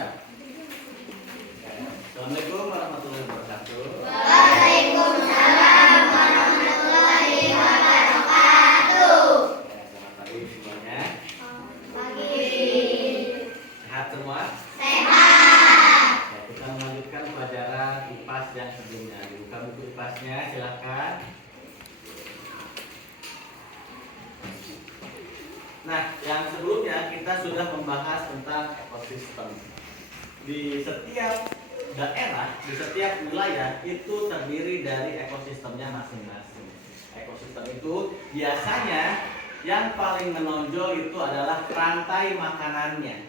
siap. Assalamualaikum warahmatullahi wabarakatuh. Waalaikumsalam warahmatullahi wabarakatuh. Selamat pagi semuanya. Pagi. Sehat semua? Sehat. Ya, kita melanjutkan pelajaran IPAS yang sebelumnya. Dibuka buku IPAS-nya, silakan. Nah, yang sebelumnya kita sudah membahas tentang ekosistem. Di setiap daerah, di setiap wilayah itu terdiri dari ekosistemnya masing-masing. Ekosistem itu biasanya yang paling menonjol itu adalah rantai makanannya.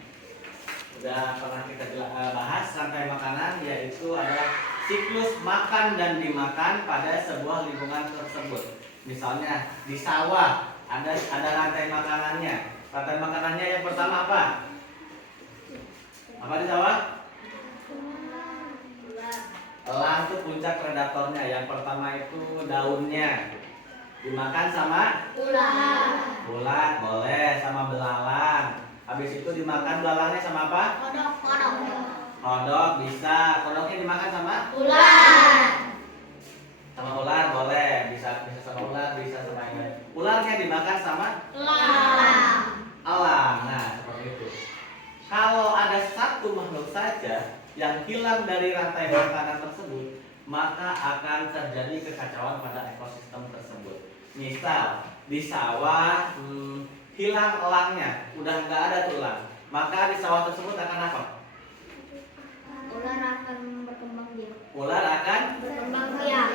Sudah pernah kita bahas rantai makanan, yaitu adalah siklus makan dan dimakan pada sebuah lingkungan tersebut. Misalnya di sawah ada rantai makanannya. Rantai makanannya yang pertama apa? Apa di sawah? Elang itu puncak predatornya. Yang pertama itu daunnya dimakan sama Ular. ulat, boleh, sama belalang. Habis itu dimakan belalangnya sama apa? Kodok. Kodok bisa. Kodoknya dimakan sama Ular. ular, boleh, bisa sama ular, bisa sama yang lain. Ularnya dimakan sama Elang. elang. Nah, seperti itu. Kalau ada satu makhluk saja yang hilang dari rantai makanan tersebut, maka akan terjadi kekacauan pada ekosistem tersebut. Misal di sawah hilang elangnya, udah nggak ada tuh elang, maka di sawah tersebut akan apa? Ular akan berkembang biak. Ular akan Berkembang biak.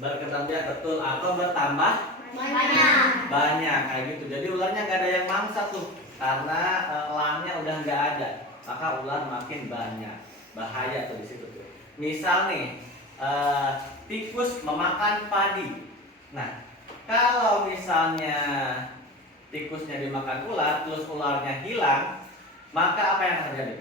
berkembang biak, betul, atau bertambah Banyak. banyak kayak gitu. Jadi ularnya nggak ada yang mangsa tuh, karena elangnya udah nggak ada, maka ular makin banyak. Bahaya tuh di situ tuh. Misal nih, tikus memakan padi. Nah, kalau misalnya tikusnya dimakan ular, terus ularnya hilang, maka apa yang akan terjadi?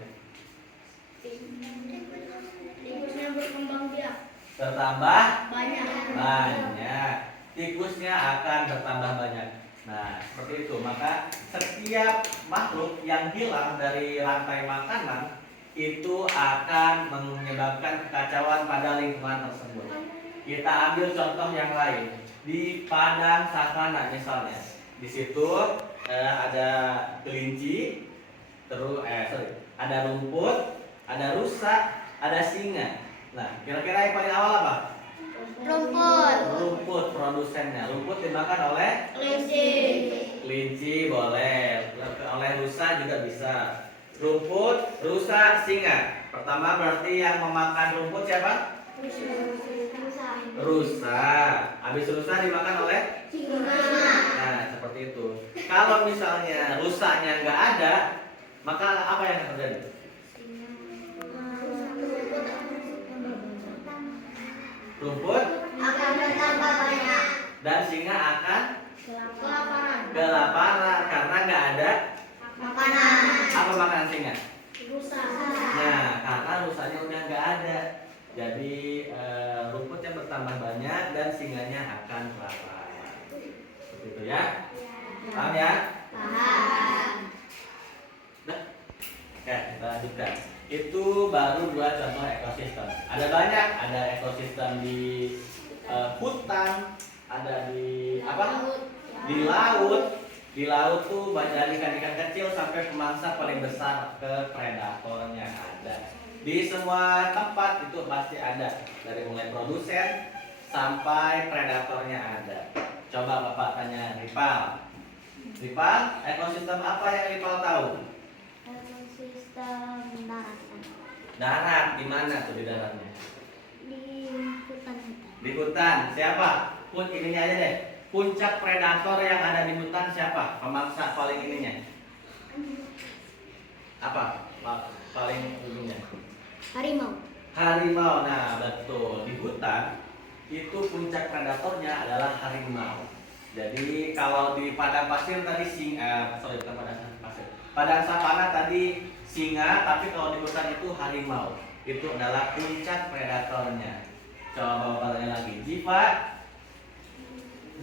Tikusnya berkembang biak. Bertambah Banyak. banyak. Tikusnya akan bertambah banyak. Nah, seperti itu. Maka setiap makhluk yang hilang dari rantai makanan itu akan menyebabkan kekacauan pada lingkungan tersebut. Kita ambil contoh yang lain. Di padang savana misalnya. Di situ ada kelinci, terus ada rumput, ada rusa, ada singa. Nah, kira-kira yang paling awal apa? Rumput. Rumput produsennya. Rumput dimakan oleh Kelinci. kelinci, boleh. Oleh rusa juga bisa. Rumput, rusa, singa. Pertama berarti yang memakan rumput siapa? Rusa. Habis rusa dimakan oleh Singa. Nah, seperti itu. Kalau misalnya rusanya nggak ada, maka apa yang akan terjadi? Rumput Akan bertambah banyak. dan singa akan Kelaparan. kelaparan karena nggak ada Makanan. apa makanan singa. Rusa. Nah, karena rusanya udah nggak ada, jadi rumputnya bertambah banyak dan singanya akan kelaparan. Seperti itu ya. Paham ya? Paham. Nah, oke, kita lanjutkan. Itu baru dua contoh ekosistem. Ada banyak, ada ekosistem di hutan, ada di apa? Di laut. Di laut tuh banyak dari ikan-ikan kecil sampai pemangsa paling besar ke predatornya ada. Di semua tempat itu pasti ada, dari mulai produsen sampai predatornya ada. Coba Bapak tanya Ripal. Ripal, ekosistem apa yang Ripal tahu? Ekosistem daratan. Darat, di mana tuh di daratnya? Di hutan. Di hutan. Siapa? Pun ininya aja deh. Puncak predator yang ada di hutan siapa? Pemangsa paling ininya. Apa? Paling ininya. Harimau. Harimau. Nah, betul. Di hutan itu puncak predatornya adalah harimau. Jadi kalau di padang pasir tadi bukan padang pasir. Padang savana tadi singa, tapi kalau di hutan itu harimau. Itu adalah puncak predatornya. Coba Bapak tanya lagi. Jiva,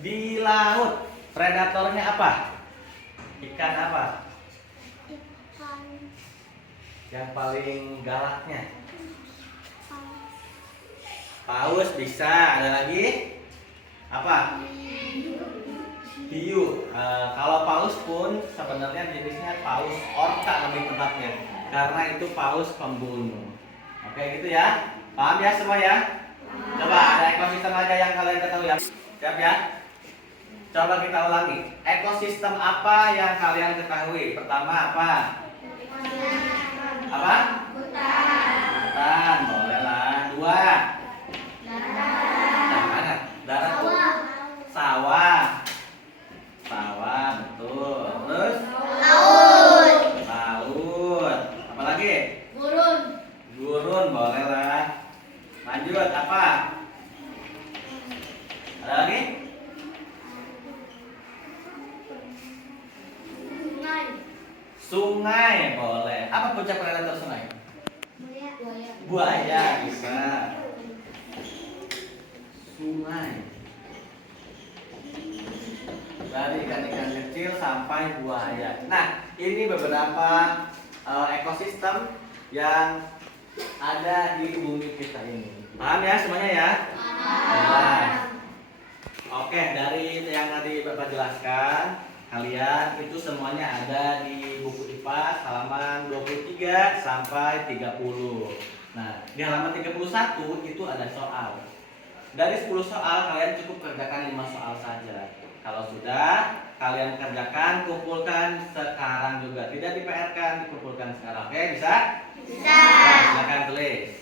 di laut predatornya apa? Ikan apa? Ikan Yang paling galaknya. Paus bisa. Ada lagi? Apa? Hiu. Kalau paus pun sebenarnya jenisnya paus orca lebih tepatnya, karena itu paus pembunuh. Oke gitu ya. Paham ya semua ya? Coba ada ekosistem aja yang kalian ketahui ya. Siap ya? Coba kita ulangi. Ekosistem apa yang kalian ketahui? Pertama apa? Apa? Hutan, boleh lah. Dua. Nah, mana? Darat tuh. Sawah. Sawah, betul. Terus? Laut. Apa lagi? Gurun, boleh lah. Lanjut, apa? Ada lagi? Sungai, boleh. Apa puncak predator sungai? Buaya, bisa. Sungai. Dari ikan-ikan kecil sampai buaya. Nah, ini beberapa ekosistem yang ada di bumi kita ini. Paham ya semuanya ya? Paham. Oke, dari yang tadi Bapak jelaskan, kalian itu semuanya ada di buku IPA halaman 23 sampai 30. Nah, di halaman 31 itu ada soal. Dari 10 soal kalian cukup kerjakan 5 soal saja. Kalau sudah, kalian kerjakan, kumpulkan sekarang juga. Tidak di PR kan, dikumpulkan sekarang. Oke, bisa? Bisa. Nah, silakan tulis.